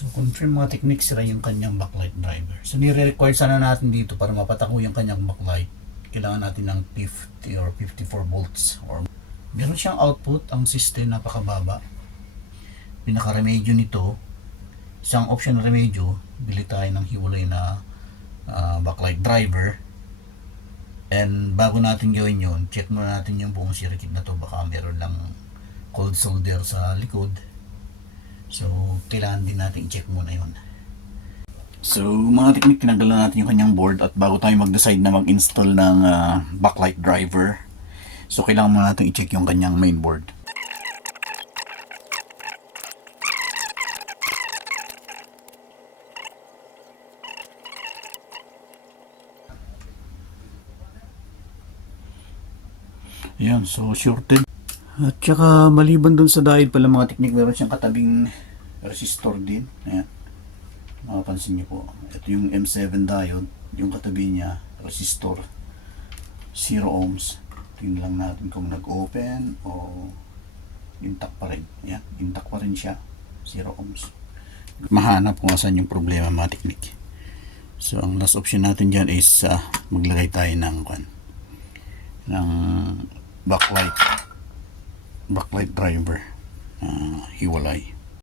So confirm mga technique, sira yung kanyang backlight driver. So nire-require sana natin dito para mapatako yung kanyang backlight. Kailangan natin ng 50 or 54 volts. Or meron siyang output, ang system napakababa. Pinaka-remedyo nito, isang option na remedyo, bili tayo ng hiwalay na backlight driver. And bago natin gawin yun, check muna natin yung buong circuit na to. Baka meron lang cold solder sa likod. So kailangan din natin i-check muna yun. So mga technique, tinanggalan natin yung kanyang board. At bago tayo mag-decide na mag-install ng backlight driver, so kailangan muna natin i-check yung kanyang mainboard. Ayan, so shorted. At saka maliban dun sa diode pala mga technique, meron siyang katabing resistor din. Ayan, makapansin niyo po, ito yung M7 diode, yung katabi niya resistor 0 ohms. Tingnan lang natin kung nag-open o intact pa rin. Ayan, intact pa rin siya, 0 ohms. Mahanap kung saan yung problema mga technique. So ang last option natin dyan is maglagay tayo ng backlight driver, hiwalay.